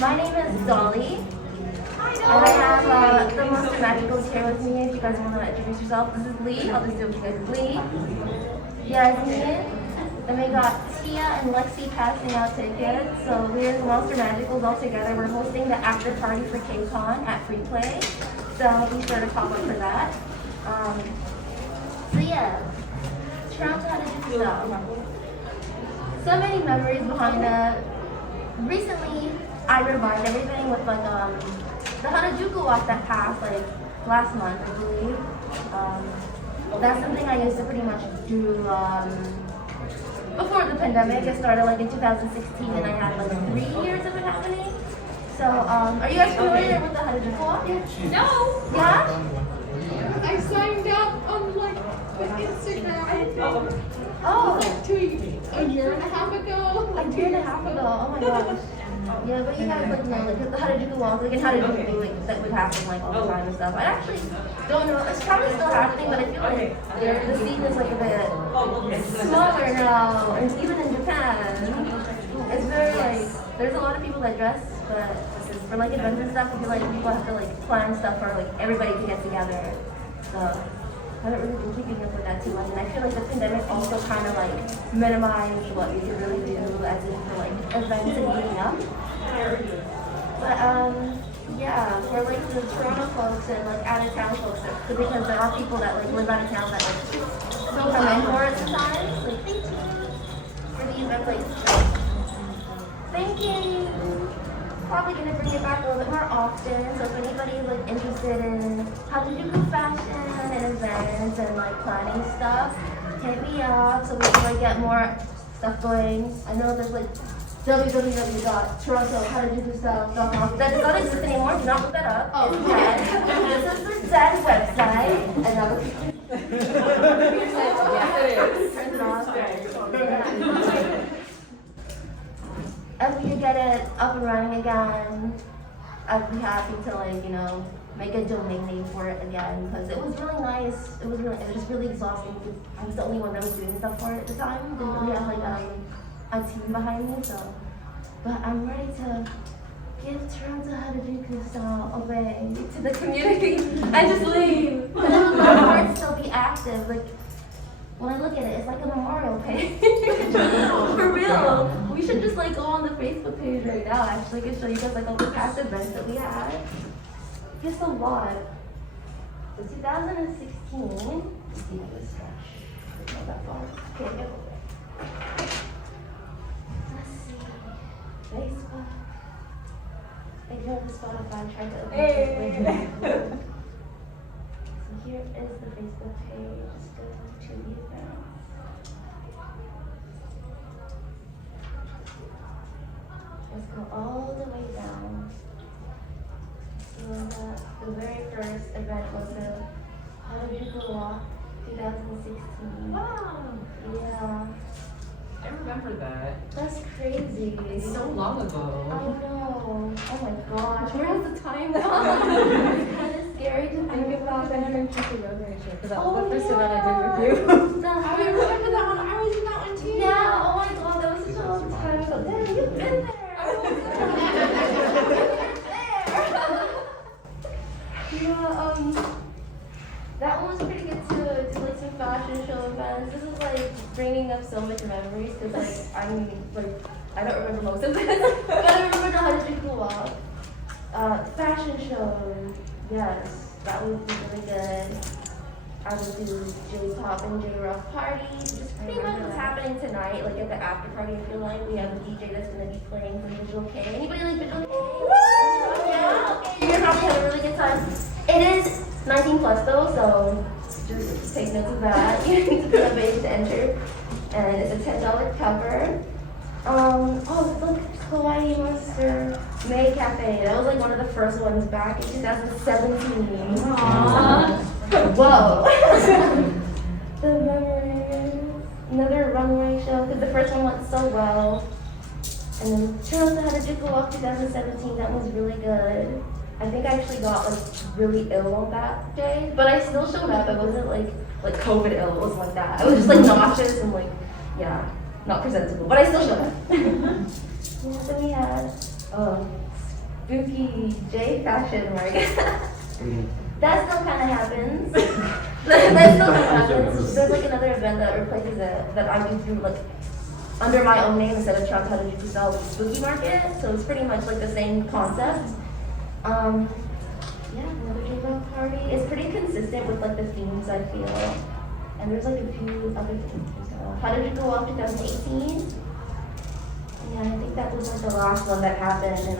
My name is Dolly. And I have the Monster Magicals here with me. If you guys want to introduce yourself, this is Lee. I'll just do it with you guys. Lee, Yasmin. Then we got Tia and Lexi passing out tickets. So we're the Monster Magicals all together. We're hosting the after party for Kei-con at Free Play. So be sure to pop up for that. So yeah, Toronto Harajuku Style. So many memories behind it. Recently, I revised everything with like the Harajuku walk that passed like last month, I believe. That's something I used to pretty much do before the pandemic. It started like in 2016 and I had like 3 years of it happening. So, are you guys familiar with the Harajuku walk? No! Yeah? I signed up on like with Instagram. Oh! A year and a half ago. A year and a half ago, oh my gosh. Yeah, but you guys like know like the Harajuku walk, like in Harajuku, like that would happen like all the time and stuff. I actually don't know. It's probably still happening, but I feel like the scene is like a bit smaller now, and even in Japan, it's very like there's a lot of people that dress, but for like events and stuff, I feel like people have to like plan stuff for like everybody to get together. So I haven't really been keeping up with that too much, and I feel like the pandemic also kind of like minimized what you could really do as in for like events and meeting up. But yeah, for like the Toronto folks and like out of town folks, because there are people that like live out of town that like still come in for it sometimes. Like thank you for the event, like thank you. Probably gonna bring it back a little bit more often. So if anybody's like interested in Harajuku fashion and events and like planning stuff, hit me up so we can like get more stuff going. I know there's like www.torontoharajuku.com. That does not exist anymore. Do not look that up. Oh, it's dead. This is the dead website. And now look. Turn it off. If we get it up and running again, I'd be happy to like, you know, make a domain name for it again because it was really nice. It was just really exhausting because I was the only one that was doing stuff for it at the time. Didn't really have like a team behind me, so. But I'm ready to give Toronto Harajuku Style away to the community and just leave. And then the it still be active. Like when I look at it, it's like a memorial page. For real. We should just like go on the Facebook page right now. Actually, I can show you guys like all the past events that we had. Just a lot. So 2016. Let's see if this fresh. Not that far. Okay, go. Let's see. Facebook. Ignore the Spotify. Try to open it. So here is the Facebook page. Just go to the event. Let's go all the way down. So the very first event was the Harajuku Walk 2016. Wow. Yeah. I remember that. That's crazy. It's so long ago. I know. Oh my gosh. Where has the time gone? It's kind of scary to think about that. Because that was the first event I did with you. I remember that one. I was in that one too. Yeah, oh my god, that was such a long time ago. Damn, you've been there. Yeah, that one was pretty good too. It's like some fashion show events. This is like bringing up so much memories because like I don't remember most of this, but I remember the Harajuku walk. Fashion show, yes, that would be really good. I would do J-pop and J-rock parties. Just pretty much what's happening tonight, like at the after party. I feel like we have a DJ that's gonna be playing some Visual K. Anybody like Visual K? Yeah. Okay. You're gonna probably have a really good time. It is 19 plus though, so just take note of that. You need to be of age to enter, and it's a $10 cover. Oh look, Kawaii Monster May Cafe. That was like one of the first ones back in 2017. Aww. Whoa. The memories. Another runway show because the first one went so well. And then Toronto Harajuku Walk 2017. That was really good. I think I actually got like really ill on that day, but I still showed up. I wasn't like COVID ill. It wasn't like that. I was just like nauseous and like not presentable, but I still showed up. Yeah, then we had spooky J fashion market. That still kind of happens. That still kind of happens. There's like another event that replaces it that I do through like under my own name instead of Toronto Harajuku Style, which is spooky market. So it's pretty much like the same concept. Yeah, another J-pop party. It's pretty consistent with like the themes I feel. And there's like a few other things. Harajuku Walk 2018. Yeah, I think that was like the last one that happened, and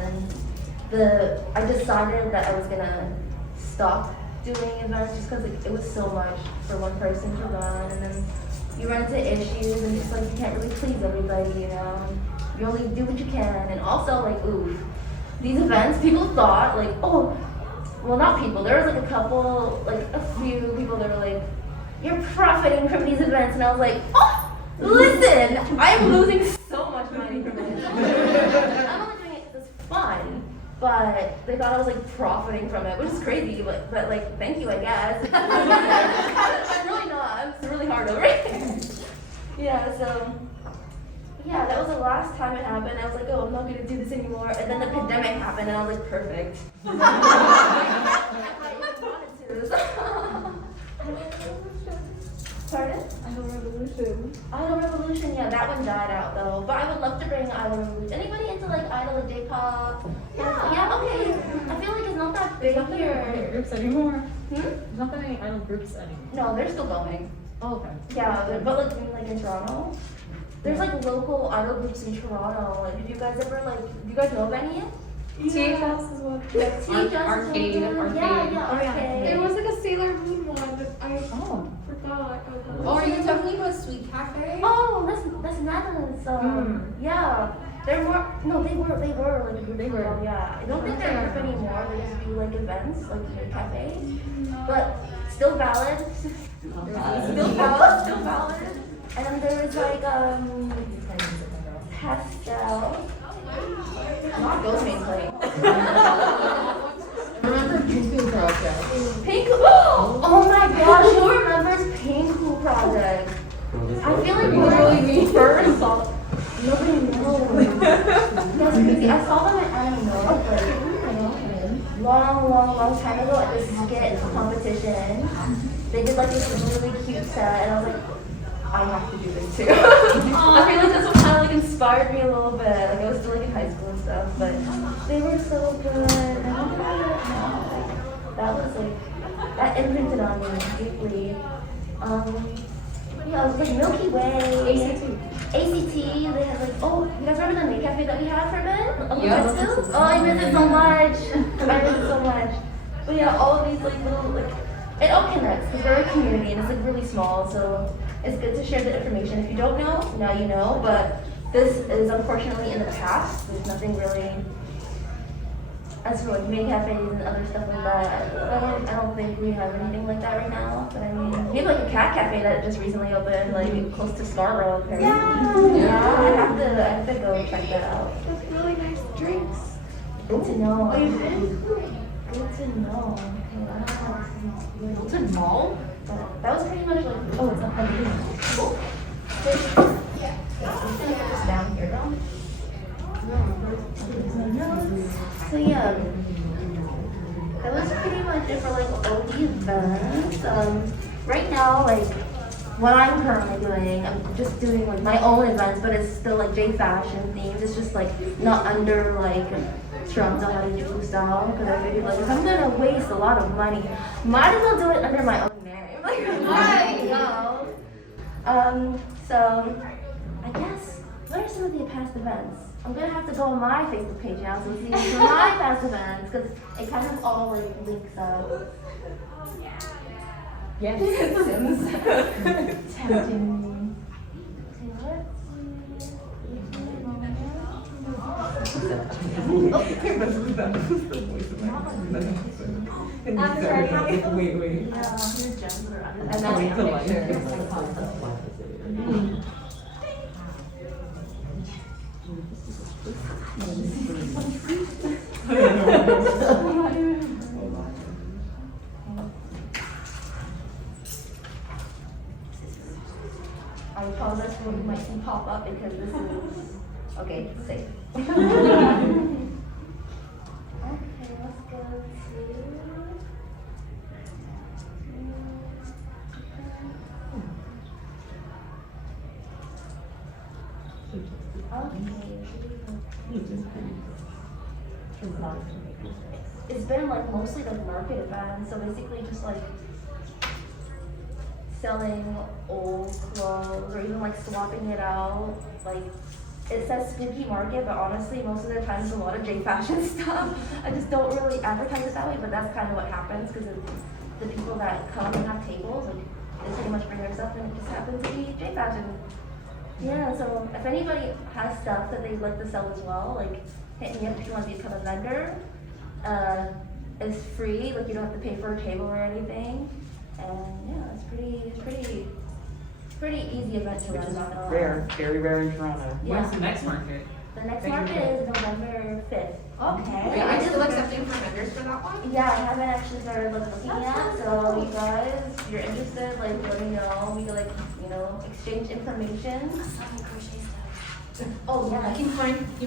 then I decided that I was gonna stop doing events just because it was so much for one person to run, and then you run into issues and just like you can't really please everybody, you know. You only do what you can, and also like these events, people thought like, oh, well not people. There was like a few people that were like, you're profiting from these events, and I was like, oh, listen, I'm losing so much money from this. I'm only doing it because it's fun, but they thought I was like profiting from it, which is crazy, but like, thank you, I guess. I'm really not, it's really hard over here. Yeah, so, yeah, that was the last time it happened. I was like, oh, I'm not gonna do this anymore, and then the pandemic happened, and I was like, perfect. I wanted to. Pardon? Idol Revolution, yeah, that one died out though. But I would love to bring Idol Revolution. Anybody into like Idol or J-pop? Yeah, okay. I feel like it's not that big here. Groups anymore? There's not that many idol groups anymore. No, they're still going. Oh, okay. Yeah, but like in Toronto, there's like local idol groups in Toronto. Like, did you guys ever do you guys know of any? THS is what? Arcade. Yeah, Arcade. There was like a Sailor Moon one, but I forgot. Oh, are you talking about Sweet Cafe? Oh, that's Netherlands. Yeah, they're more. No, they were like a group. They were. Yeah, I don't think they're a group anymore. They just do like events, like in cafes, but still valid. Still valid. And then there's like Pastel. Not Ghostface playing. Remember Pinku Project? Pinku. Oh my gosh, who remembers Pinku Project? I feel like literally me first saw. Nobody knows. That's crazy. I saw them at I don't know, long time ago at this skit competition. They did like this really cute set, and I was like, I have to do this too. I feel like that's what kind of like inspired me a little bit. Like I was still like in high school and stuff, but they were so good. And that was like that imprinted on me deeply. Yeah, it was like Milky Way. ACT. They had like, oh, you guys remember the maid cafe that we had for a bit? Yeah. Oh, I miss it so much. I miss it so much. But yeah, all of these like little like, it all connects because we're a community and it's like really small, so it's good to share the information. If you don't know, now you know, but this is unfortunately in the past. There's nothing really, as for like maid cafes and other stuff like that, I don't think we have anything like that right now. But I mean, we have like a cat cafe that just recently opened, like close to Scarborough apparently. Yeah, I have to go check that out. With really nice drinks. Good to know. Oh, you've been? Good to know. Hilton Mall? That was pretty much like, oh, it's not funny. Cool. Yeah. It's down here though. So yeah, that was pretty much it for like all the events. Right now, like what I'm currently doing, I'm just doing like my own events, but it's still like J fashion themed. It's just like not under like Toronto Harajuku Style, because I figured like if I'm gonna waste a lot of money, might as well do it under my own name. Like why go? So I guess what are some of the past events? I'm gonna have to go on my Facebook page now to see some of my past events because it kind of all like links up. Yes. Sims. Tempting me. I'm sorry. Wait. And then the light. I apologize for what you might see pop up because this is okay, safe. It's been like mostly like market events, so basically just like selling old clothes or even like swapping it out. Like it says spooky market, but honestly most of the time it's a lot of J fashion stuff. I just don't really advertise it that way, but that's kind of what happens because the people that come and have tables, like they pretty much bring their stuff and it just happens to be J fashion. Yeah, so if anybody has stuff that they'd like to sell as well, like hit me up if you want to become a vendor. It's free, like you don't have to pay for a table or anything. And yeah, it's pretty easy event to Which run. is Not gonna lie. rare, very rare in Toronto. Yeah. When's the next market? The next market is November 5th. Okay. Are you still accepting for vendors for that one? Yeah, I haven't actually started looking at, so you guys, if you're interested, like let me know. We can like, exchange information. Oh yeah. You can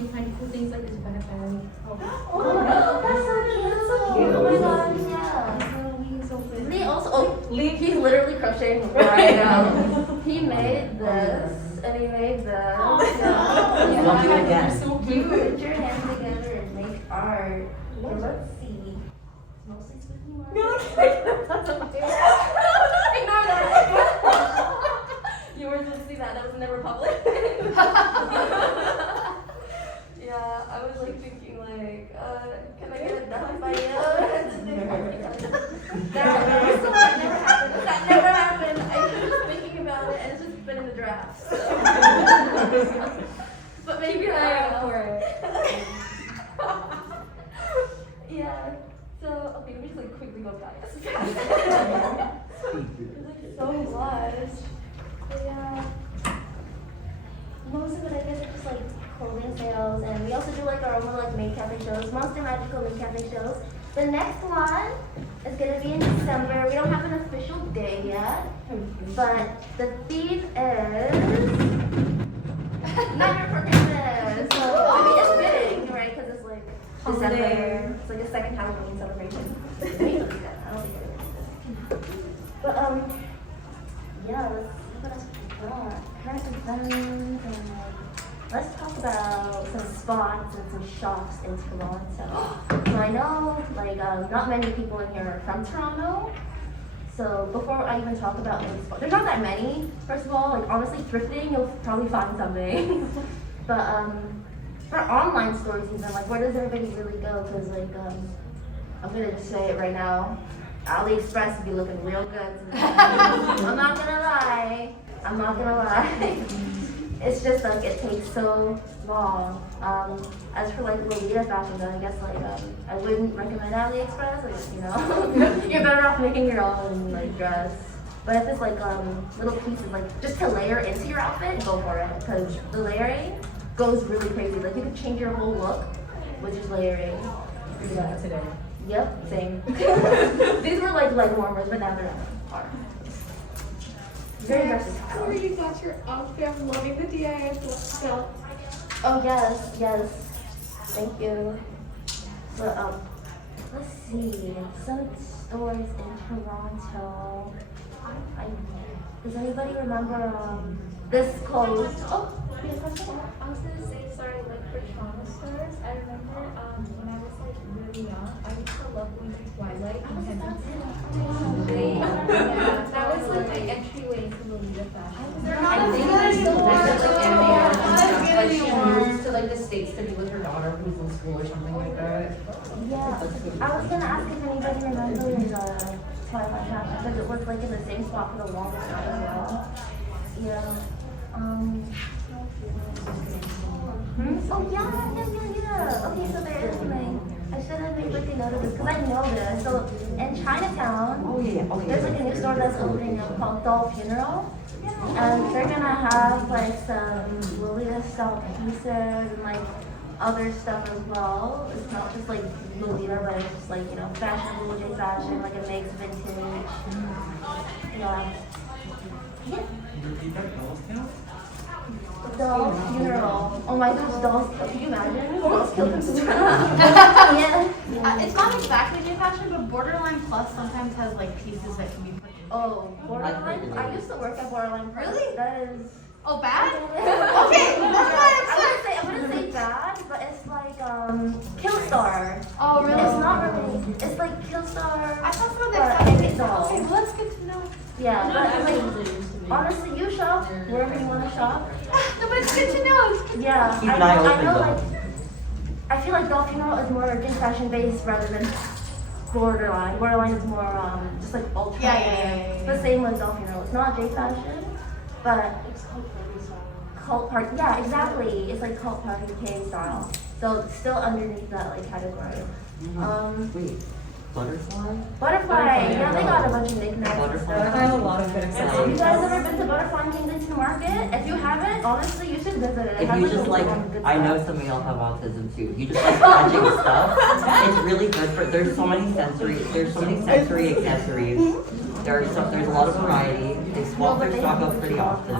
find cool things like this benefit. Oh no, that's so cute. That's so cute. Oh my gosh, yeah. Lee also, he's literally crocheting right now. He made this, and he made this. Love you again. So cute. Put your hands together and make art. Well, let's see. Mostly spooky market. Ignore that. You weren't supposed to see that. That was never public. Yeah, I was like thinking like, can I get it done by you? That never happened. That never happened. I was just thinking about it and it's just been in the draft. So. But maybe Keep your eye out for it. Yeah. So okay, let me just like quickly go back. There's like so much. But yeah. Most of it I guess is just like clothing sales, and we also do like our own little like maid cafe shows, monster magical maid cafe shows. The next one is gonna be in December. We don't have an official day yet, but the theme is Nightmare for Christmas. So I mean it's fitting, right? Because it's like December. It's like a second Halloween celebration. I don't think it is. But yeah, let's see what else we got. Current events and let's talk about some spots and some shops in Toronto. So I know like not many people in here are from Toronto. So before I even talk about like spots, there's not that many. First of all, like honestly thrifting, you'll probably find something. But for online stores even, like where does everybody really go? Because like I'm gonna just say it right now. AliExpress would be looking real good. I'm not gonna lie. It's just like it takes so long. As for like Lolita fashion, then I guess like I wouldn't recommend AliExpress. Like you're better off making your own like dress. But if it's like little pieces, like just to layer into your outfit, go for it. Because the layering goes really crazy. Like you can change your whole look with just layering. Yeah, today. Yep, same. These were like leg warmers, but now they're not. Very versatile. Where you got your outfit, I'm loving the DIY belt. Oh yes. Thank you. But let's see. Some stores in Toronto. Does anybody remember this closed? Oh, you have a question? I was gonna say, sorry, like for trauma stores, I remember when I was like really young, I used to love going to Twilight and that was like my entryway into Lolita fashion. They're not as good as the ones like anime like she moves to like the States to be with her daughter who's in school or something like that. Yeah. I was gonna ask if anybody remembers Twilight fashion because it was like in the same spot for the longest time as well. Yeah. Oh yeah. Okay, so there is something. I should have made like a note of this because I know this. So in Chinatown, there's like a new store that's opening up called Doll Funeral. And they're gonna have like some Lolita style pieces and like other stuff as well. It's not just like Lolita, but it's just like, fashionable J fashion, like it makes vintage. Yeah. Doll funeral. Oh my gosh, dolls. Can you imagine? Dolls killed themselves. Yeah. It's not exactly J fashion, but Borderline Plus sometimes has like pieces that can be put in. Oh, Borderline? I used to work at Borderline. Really? That is. Oh, bad? Okay, that's why I'm I wouldn't say bad, but it's like Killstar. Oh, really? It's not really. It's like Killstar. I thought some of but the it's doll. Okay, well, that's good to know. Yeah, but like honestly, you shop wherever you want to shop. No, but it's good to know. It's good to Yeah, Keep an eye I open, know. though. Like, I feel like Doll Funeral is more gay fashion based rather than Borderline. Borderline is more just like ultra. Yeah. But same with Doll Funeral. It's not gay fashion, but It's called party style. cult party. Yeah, exactly. It's like cult party K style. So it's still underneath that like category. Wait, butterfly? Butterfly. Yeah, they got a bunch of knickknacks and Butterfly. I stuff. have a lot of good Have accessories. you guys ever been to Butterfly in Kensington Market? If you haven't, honestly, you should visit it. It If has, you like, just a like, lot of good I know stuff. some of y'all have autism too. You just like touching stuff. It's really good for. There's so many sensory accessories. There's a lot of variety. They swap their stock up pretty often,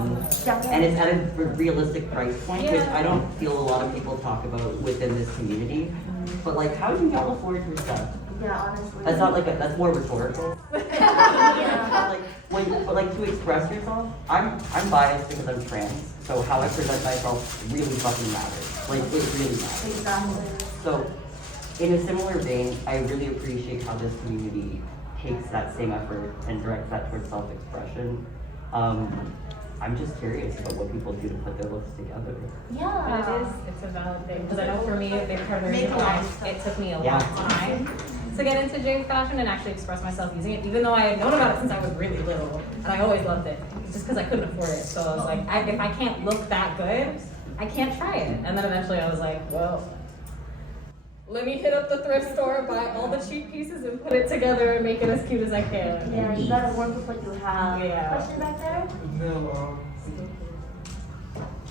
and it's at a realistic price point, which I don't feel a lot of people talk about within this community. But like, how do y'all afford your stuff? Yeah, honestly. That's not like that's more rhetorical. Yeah. But like to express yourself, I'm biased because I'm trans, so how I present myself really fucking matters. Like it really matters. Exactly. So, in a similar vein, I really appreciate how this community takes that same effort and directs that towards self-expression. I'm just curious about what people do to put their looks together. Yeah. It's a valid thing, because I know for me, a big part of the Make reason a lot why of stuff. it took me a Yeah. long time to get into J fashion and actually express myself using it, even though I had known about it since I was really little, and I always loved it, just because I couldn't afford it. So I was like, if I can't look that good, I can't try it. And then eventually I was like, well, let me hit up the thrift store, buy all the cheap pieces, and put it together and make it as cute as I can. Yeah, you gotta work with what you have. Yeah. Question back there? No,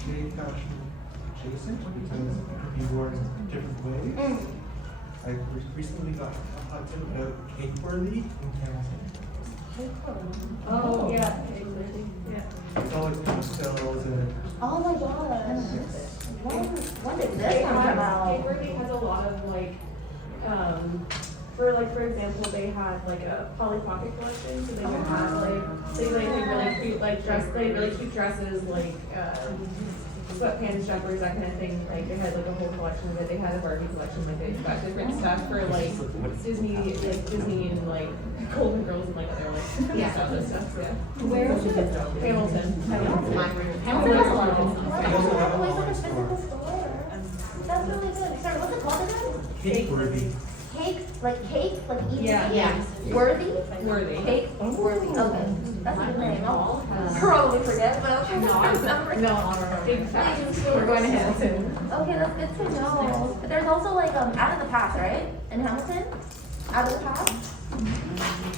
J fashion adjacent because it can be worn in different ways. I recently got a hot tip about cake worthy in Hamilton. Oh, yeah. It's always pastels and Oh my gosh. When did this come about? Kei-con has a lot of like, for example, they had like a Polly Pocket collection, so they would have like, they really cute like really cute dresses, like sweatpants, jumpers, that kind of thing. Like they had like a whole collection of it. They had a Barbie collection, like they've got different stuff for like Disney and like Golden Girls and like other like stuff and stuff. Yeah. Where is it? Hamilton. Hamilton has a lot of good stuff. they also have a Always like a online physical store. store. That's really good. Sorry, what's it called again? Cake worthy. Cake, like eating. Yeah. Worthy? Worthy. Cake worthy. Okay. That's a good name. I'll probably forget, but I'll try to remember. No, big fact. We're going to Hamilton. Okay, that's good to know. But there's also like Out of the Past, right? In Hamilton? Out of the Past?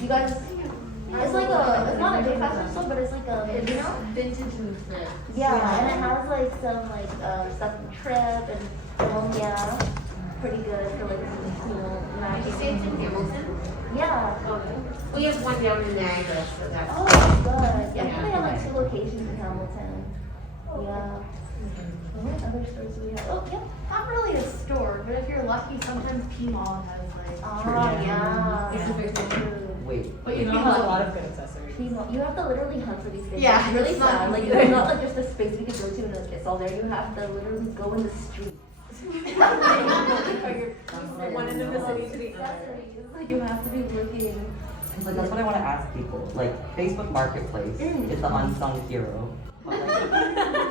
You guys, it's like it's not a big fashion store, but it's like a, you know? Vintage and thrift. Yeah, and it has like some like stuff from Trip and yeah, pretty good for like, you know, Did you say it's in Hamilton? Yeah. Okay. We have one down in Niagara, so that's. Oh, good. Yeah, I think they have like 2 locations in Hamilton. Yeah. What other stores do we have? Oh, yeah. Not really a store, but if you're lucky, sometimes P-Mall has like. Oh, yeah. It's a big thing. Wait, But you know, has a lot of good accessories. You have to literally hunt for these things. Yeah, It's really it's not sad. Like, easy. there's not like just a space we could go to and like, it's all there. You have to literally go in the street. One end of the city to the other. Accessories. Like, you have to be looking. like that's what I want to ask people. Like Facebook Marketplace is the unsung hero. But, like,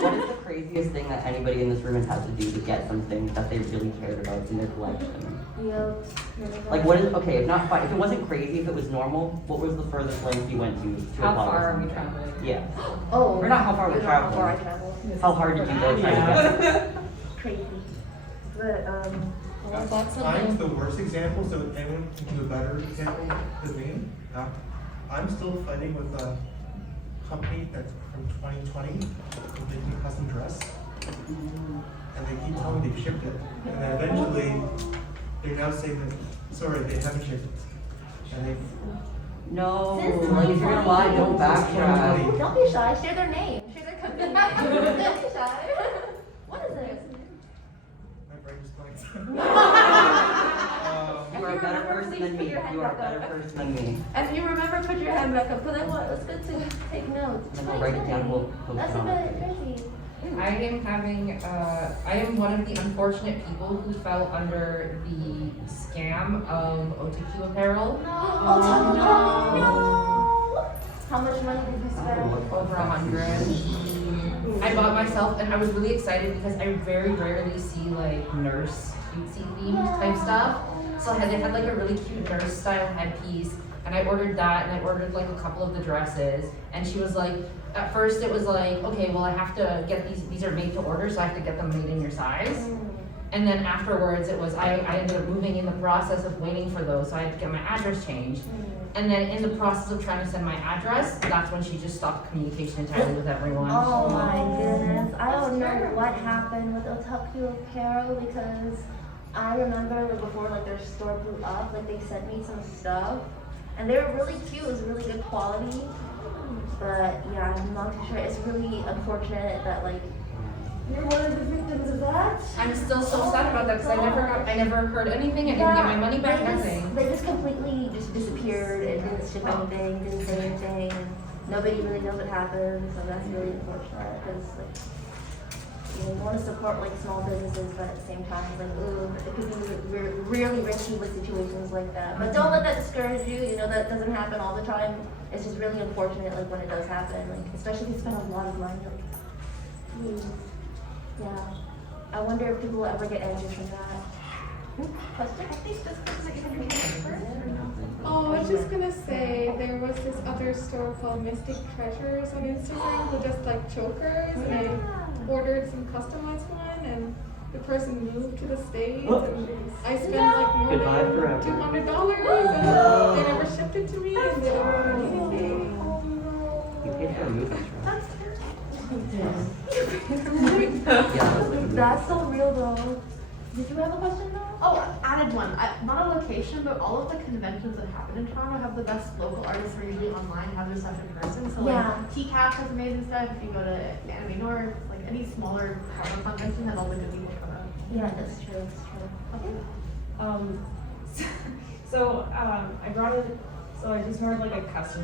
what is the craziest thing that anybody in this room has had to do to get something that they really cared about in their collection? Yep. Like what is okay? If not, if it wasn't crazy, if it was normal, what was the furthest length you went to How apply far are something? we traveling? Yeah. Oh. Or not how far we you know How far I traveled. traveled. How hard did you go trying to get? Crazy. But I'm the worst example, so anyone can do a better example than me. I'm still fighting with a company that's from 2020, making a custom dress. And they keep telling me they've shipped it. And then eventually, they're now saying that, sorry, they haven't shipped it. And they, No, like if you're gonna lie, don't backtrack. don't be shy. Share their name. Share their company name. Don't be shy. What is it? my brain just blanks. You are a better person than me. You are a better person than me. If you remember, put your hand back up. Because I want. It's good to take notes. And then I'll write it down. We'll post That's it a on. bit crazy. I am one of the unfortunate people who fell under the scam of Otaku apparel. Oh, no. How much money did you spend? Over 100. I bought myself, and I was really excited because I very rarely see like nurse cutesy themed type stuff. So they had like a really cute nurse style headpiece, and I ordered that, and I ordered like a couple of the dresses. And she was like, at first it was like, okay, well I have to get these are made to order, so I have to get them made in your size. And then afterwards it was, I ended up moving in the process of waiting for those, so I had to get my address changed. And then in the process of trying to send my address, that's when she just stopped communication entirely with everyone. Oh my goodness. I don't know what happened with Otaku apparel because I remember like before like their store blew up, like they sent me some stuff and they were really cute, it was really good quality. But yeah, I'm not too sure. It's really unfortunate that like you're one of the victims of that. I'm still so sad about that because I never heard anything. I didn't get my money back, nothing. They just completely just disappeared and didn't ship anything, didn't say anything, and nobody really knows what happened. So that's really unfortunate because like you want to support like small businesses, but at the same time, it's like ooh, it could be really risky with situations like that. But don't let that discourage you. You know that doesn't happen all the time. It's just really unfortunate like when it does happen, like especially if you spend a lot of money. Like, yeah. I wonder if people will ever get angry from that. Question? I think this person is going to first. Oh, I was just gonna say, there was this other store called Mystic Treasures on Instagram who just like chokers, and I ordered some customized one, and the person moved to the States, and I spent like more Goodbye than forever. $200, and they never shipped it to me, and they don't want anything. You paid for a movie, right? That's so real though. Did you have a question though? Oh, added one. Not a location, but all of the conventions that happen in Toronto have the best local artists who are usually online, have their stuff in person. So like Yeah. TCAF has amazing stuff. If you go to Anime North, like any smaller Toronto convention has all the good people come out. Yeah, that's true. That's true. Okay. So I brought it. So I just heard like a custom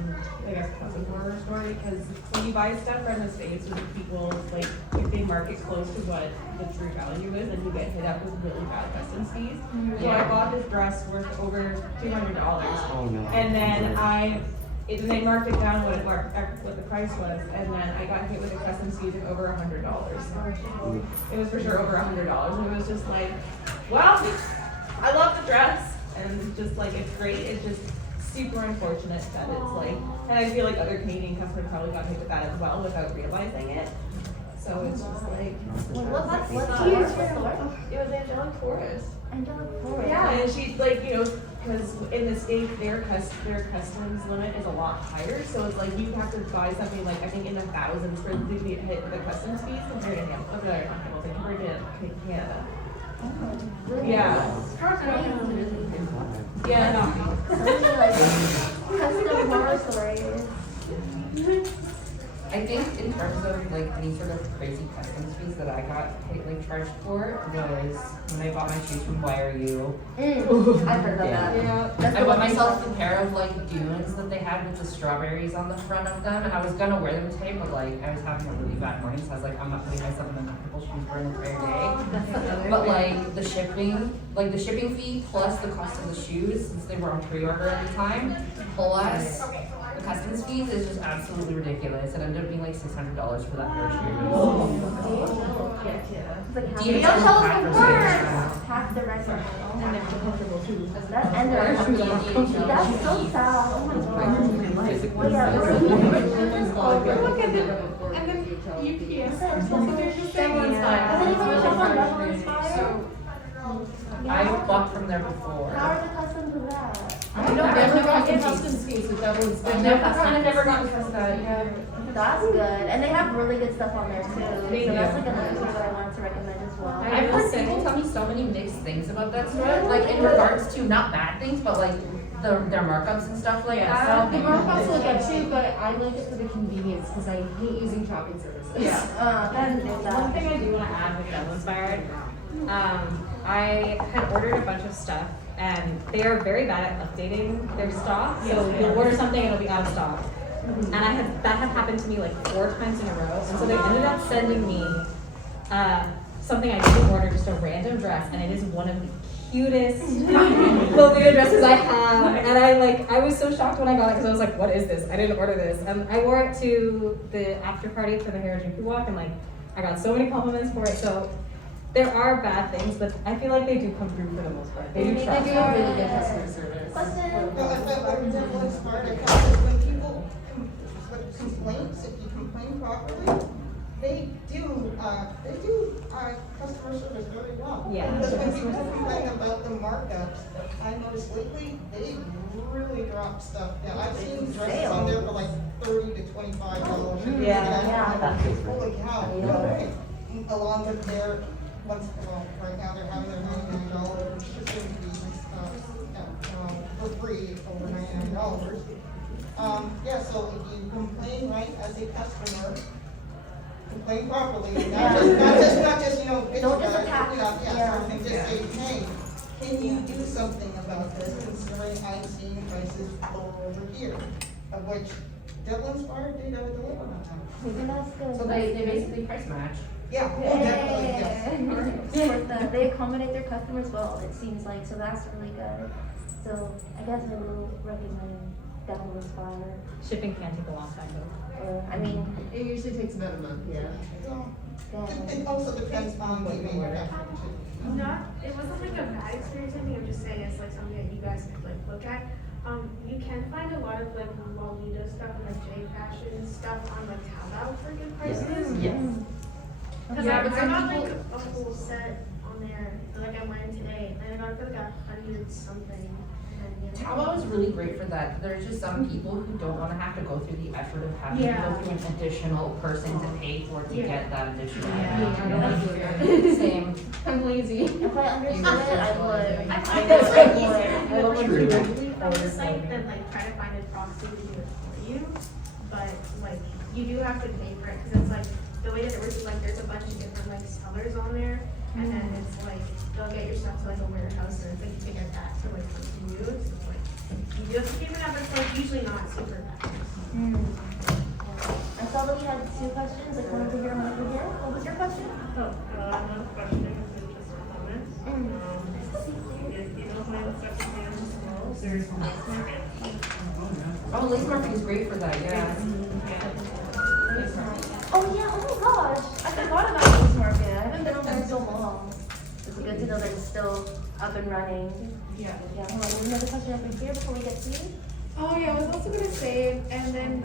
horror story because when you buy stuff from the States with people, like if they market close to what the true value is, then you get hit up with really bad customs fees. So I bought this dress worth over $200. Oh no. And then they marked it down what the price was, and then I got hit with a customs fees of over $100. It was for sure over $100, and it was just like, well, I love the dress, and just like it's great. It's just super unfortunate that it's like, and I feel like other Canadian customers probably got hit with that as well without realizing it. So it's just like, What's the store? it was Angelic Forest. Angelic Forest. Yeah, and she's like, you know, because in the States, their customs limit is a lot higher, so it's like you have to buy something like, I think in the thousands for to be hit with the customs fees compared to compared to Canada. Yeah. Yeah, no. Custom horror stories. I think in terms of like any sort of crazy customs fees that I got charged for was when I bought my shoes from YRU. I've heard about that. Yeah. I bought myself a pair of like dunes that they had with the strawberries on the front of them, and I was gonna wear them today, but like I was having a really bad morning, so I was like, I'm not putting myself in uncomfortable shoes for an entire day. But like the shipping fee plus the cost of the shoes, since they were on pre-order at the time, plus the customs fees is just absolutely ridiculous. It ended up being like $600 for that pair of shoes. You don't tell us the words. Half the rest of it. And they're comfortable too. And they're that's so sad. Oh my god. Yeah, Look at them, and then UPS or something, they're just I bought from there before. How are the customs of that? I never got customs fees, which I was. I never got customs. That's good. And they have really good stuff on there too. So that's like another store that I wanted to recommend as well. I've heard people tell me so many mixed things about that store, like in regards to not bad things, but like their markups and stuff like that. The markups look good too, but I like it for the convenience because I hate using shopping services. Yeah. And one thing I do want to add with Devil Inspired, I had ordered a bunch of stuff, and they are very bad at updating their stock. So you'll order something, it'll be out of stock. And that had happened to me like 4 times in a row. And so they ended up sending me something I didn't order, just a random dress, and it is one of the cutest Lolita dresses I have. And I was so shocked when I got it because I was like, what is this? I didn't order this. And I wore it to the after party for the Harajuku walk, and I got so many compliments for it. So there are bad things, but I feel like they do come through for the most part. They do They trust. do have really good customer service. Well, I Question? thought, for example, it's smart, I found that when people, with complaints, if you complain properly, they do customer service very well. Yeah. Because when people complain about the markups, I noticed lately, they really drop stuff down. I've seen dresses on there for like $30 to $25. Yeah. Holy cow, no way. Along with their, right now they're having their $99 shipping fees, for free over $99. Yeah, so if you complain right as a customer, complain properly, not just, bitch Don't just about it, attack. and just say, hey, can you do something about this, considering I'm seeing prices lower over here, of which Devil-inspired, they gotta deliver on time. That's good. So they basically price match. Yeah, oh, definitely, yes. They accommodate their customers well, it seems like, so that's really good. So I guess I will recommend Devil Inspire. Shipping can take a long time though. Or, I mean, It usually takes about a month, yeah. It also depends on the manufacturer too. It wasn't like a bad experience, I think I'm just saying it's like something that you guys could like look at. You can find a lot of like Lolita stuff and like J fashion stuff on like Taobao for good prices. Yes. Cause Yeah, I but some got people- like a whole set on there, like I'm wearing today, and I got it for like 100 something. Taobao is really great for that. There's just some people who don't want to have to go through the effort of having to go through an additional person to pay for to get that additional. Same. I'm lazy. if I understood it, I would. I find it's like easier I to do it like True. directly from the site than like try to find a proxy to do it for you. But like, you do have to pay for it, cause it's like, the way that it works is like, there's a bunch of different like sellers on there. And then it's like, they'll get your stuff to like a warehouse, and it's like, you can get that to like come to you, so it's like, you do have to keep it up, it's like usually not super bad. I saw that you had 2 questions, like one over here, one over here. What was your question? Not a question, it's just a comment. If you don't mind secondhand clothes, there's a lace market. Oh, lace market is great for that, yeah. Oh yeah, oh my gosh, I forgot about this market. I haven't been on there in so long. It's good to know that it's still up and running. Yeah. Yeah, hold on, there's another question up in here before we get to you. Oh yeah, I was also gonna say, and then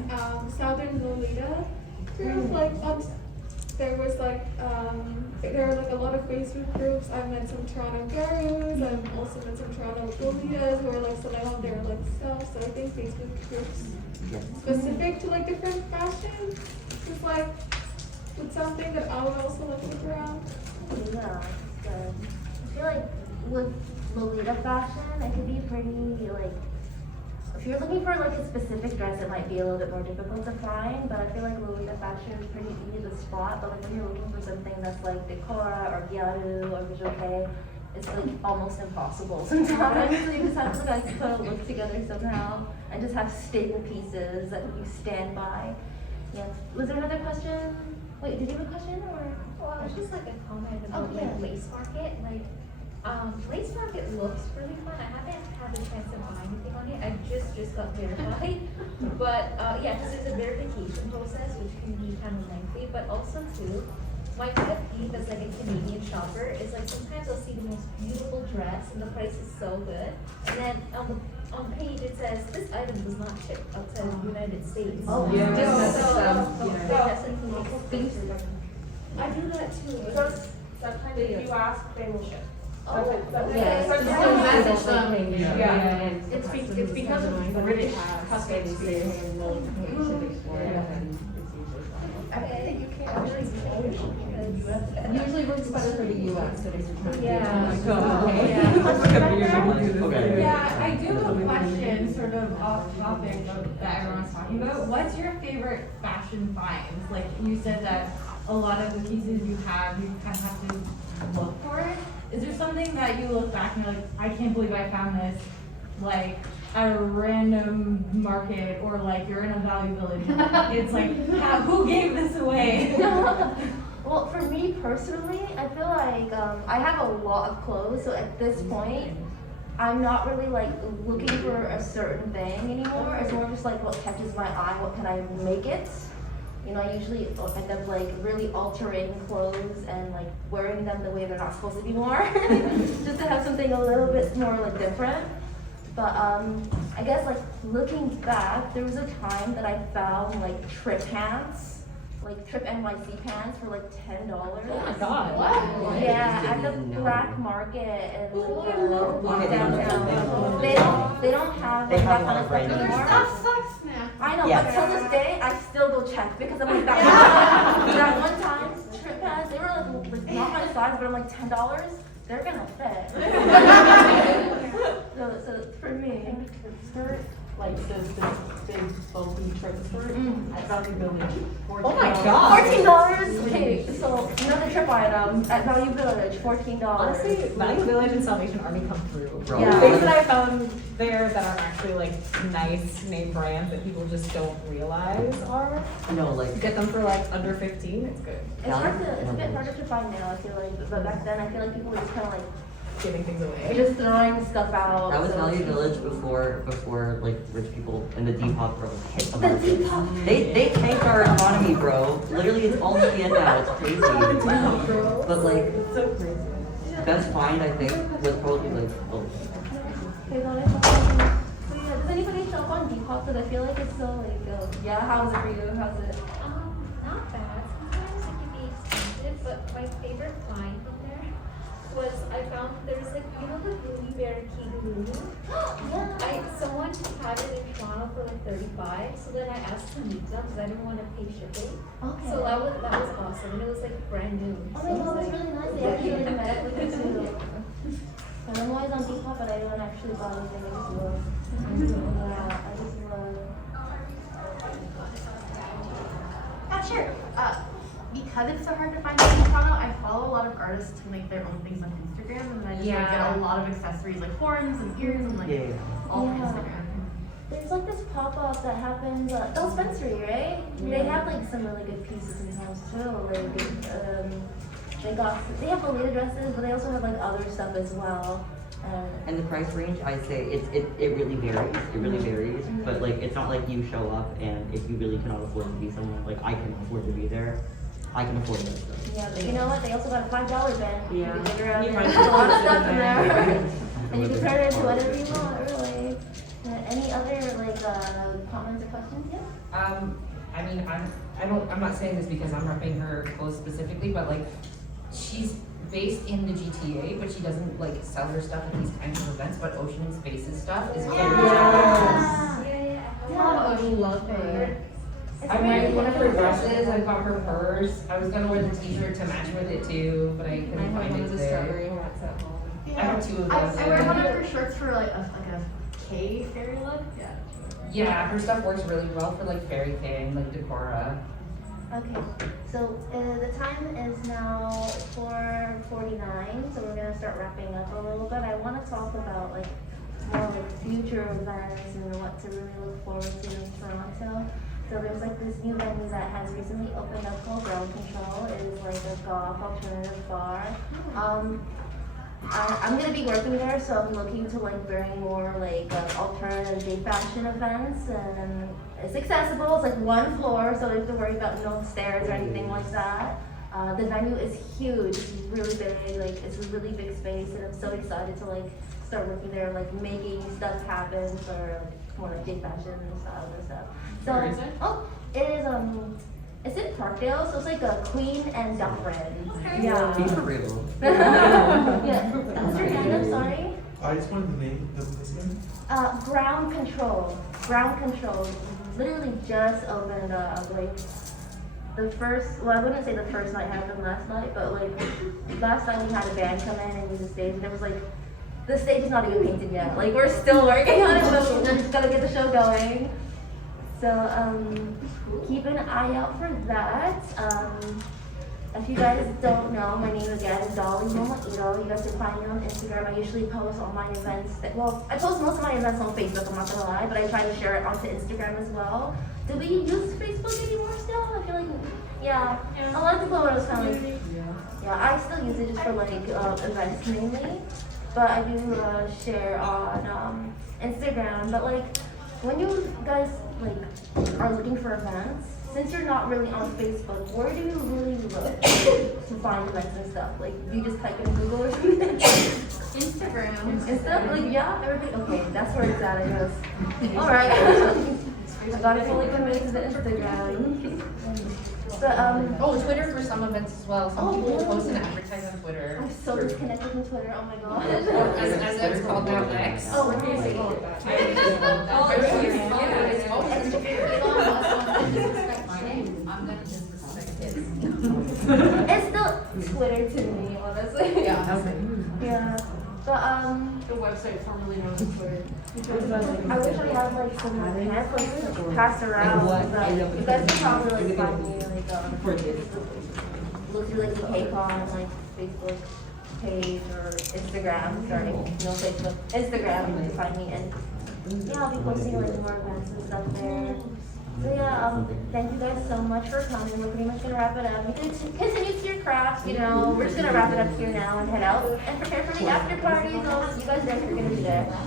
Southern Lolita, there was there were like a lot of Facebook groups. I met some Toronto Garus, I've also met some Toronto Lolitas who are like selling on their like stuff. So I think Facebook groups specific to like different fashion is like it's something that I would also like to look around. Yeah, it's good. I feel like with Lolita fashion, it could be pretty like, if you're looking for like a specific dress, it might be a little bit more difficult to find, but I feel like Lolita fashion is pretty easy to spot, but like when you're looking for something that's like Decora or Gyaru or Visual Kei, it's like almost impossible sometimes. So you just have to like put a look together somehow and just have staple pieces that you stand by. Yeah. Was there another question? Wait, did you have a question or? Well, it's just like a comment Oh, about yeah. like lace market, like, lace market looks really fun. I haven't had the chance to buy anything on it. I just got verified. But, yeah, because there's a verification process, which can be kind of lengthy, but also too, my pet peeve as like a Canadian shopper is like sometimes I'll see the most beautiful dress and the price is so good. And then on the page it says, this item does not ship outside of the United States. Oh, Yeah, yeah. that's I do that too. Sometimes if you ask, they will ship. Oh, Yeah. So just a message them. Yeah. It's because of British customs. okay, you can't really Usually works better for the US, so it's Okay. Yeah, I do have a question, sort of off topic of that everyone's talking about. What's your favorite fashion finds? Like you said that a lot of the pieces you have, you kind of have to look for it. Is there something that you look back and you're like, I can't believe I found this, like at a random market, or like you're in a value village? It's like, who gave this away? Well, for me personally, I feel like I have a lot of clothes, so at this point, I'm not really like looking for a certain thing anymore. It's more just like what catches my eye, what can I make it? You know, I usually end up like really altering clothes and like wearing them the way they're not supposed to be worn, just to have something a little bit more like different. But I guess like looking back, there was a time that I found like trip pants. Like Trip NYC pants for like $10. Oh my god. What? Yeah, at the black market and downtown. They don't have They like, have that a lot kind of of stuff branding anymore. stuff. sucks now. I know, Yeah. but till this day, I still go check because I'm like that one time Trip pants, they were like not my size, but I'm like $10. They're gonna fit. so for me. Skirt, like this big bulky trip skirt at Value Village. Oh my god. $14. Okay, so another trip item at Value Village, $14. Honestly, Value Village and Salvation Army come through. Bro. Yeah. Things that I found there that are actually like nice name brands that people just don't realize are. No, like, Get them for like under 15, it's good. It's a bit harder to find now, I feel like, but back then I feel like people were just kind of like Giving things away. just throwing stuff out. that was so- Value Village before like rich people in the Depop bro hit the The market. Depop. They tanked our economy, bro. Literally, it's all in now. It's crazy. But like, So crazy. best find I think was probably like, well, Okay, so yeah, does anybody shop on Depop? Because I feel like it's so like, yeah, how's it for you? How's it? Not bad. Sometimes it can be expensive, but my favorite find from there was I found there's like, you know, the Gloomy Bear Key glue? Someone had it in Toronto for like $35, so then I asked to meet them because I didn't want to pay shipping. Okay. So that was awesome, and it was like brand new. Oh So my it was god, that's like- really nice. They actually like met with it too. So I'm always on Depop, but I don't actually buy anything. I just love. Yeah, I just love. Sure. Because it's so hard to find in Toronto, I follow a lot of artists who make their own things on Instagram, and then I just like, get a lot of accessories like horns and ears and like yeah. all from Yeah. Instagram. There's like this pop-up that happens, El Spencery, right? They have like some really good pieces sometimes too. Like, they have Lolita dresses, but they also have like other stuff as well. And the price range, I say it really varies. It really varies. But like, it's not like you show up and if you really cannot afford to be somewhere, like I can afford to be there, I can afford that stuff. Yeah, but you know what? They also got a $5 bin. Yeah. You can figure out You there's might- a lot of stuff in there. And you can turn it into whatever you want, really. Any other like comments or questions? Yeah. I mean, I'm not saying this because I'm repping her clothes specifically, but like, she's based in the GTA, but she doesn't like sell her stuff at these kinds of events, but Ocean and Space's stuff is very Yeah. Yeah. I love her. I married one of her dresses, I got her purse, I was gonna wear the t-shirt to match with it too, but I I couldn't have find one it of the there. strawberry hats at home. I have two of those. I wear one of her shirts for like a K fairy look. Yeah. Yeah, her stuff works really well for like Fairy Kay and like Decora. Okay, so the time is now 4:49, so we're gonna start wrapping up a little bit. I want to talk about like more like future events and what to really look forward to in Toronto. So there's like this new venue that has recently opened up called Ground Control. It is like a goth alternative bar. I'm gonna be working there, so I'm looking to like bring more like alternative day fashion events, and it's accessible. It's like one floor, so you don't have to worry about no stairs or anything like that. The venue is huge. It's really big. Like it's a really big space, and I'm so excited to like start working there, like making stuff happen for like more like day fashion and styles and stuff. So, Where is it? oh, it is it's in Parkdale, so it's like a Queen and Dufferin. Yeah. Be for real. Yeah. What's your hand? I'm sorry. I just wanted the name of this again. Ground Control. Ground Control. Literally just opened up. Like the first. Well, I wouldn't say the first night happened last night, but like last night we had a band come in and use the stage, and there was like the stage is not even painted yet. Like we're still working on it, but we're just gonna get the show going. So keep an eye out for that. If you guys don't know, my name again is Dolly. You guys can find me on Instagram. I usually post all my events. I post most of my events on Facebook, I'm not gonna lie, but I try to share it onto Instagram as well. do we use Facebook anymore still? I feel like, yeah, a lot of people are just kind of like, yeah, I still use it just for like events mainly, but I do share on Instagram. But like, when you guys like are looking for events, since you're not really on Facebook, where do you really look to find events and stuff? Like, do you just type in Google or something? Instagram. Insta? Like, yeah, everything. Okay, that's where it's at, I guess. All right. I got it fully committed to the Instagram. But Oh, Twitter for some events as well. Some Oh, people really? post and advertise on Twitter. I'm so disconnected from Twitter. Oh my god. As it's called now, X. Oh, what do you say? It's still Twitter to me, honestly. Yeah. Yeah. But The website formerly known as Twitter. I wish I had like some pamphlets to pass around. But you guys can probably like find me like look through like the Kei-con like Facebook page or Instagram. Sorry, no Facebook, Instagram. You can find me, and yeah, I'll be posting like more events and stuff there. So yeah, thank you guys so much for coming. We're pretty much gonna wrap it up. You can continue to your craft, you know. We're just gonna wrap it up here now and head out and prepare for the after party. So you guys are gonna be there.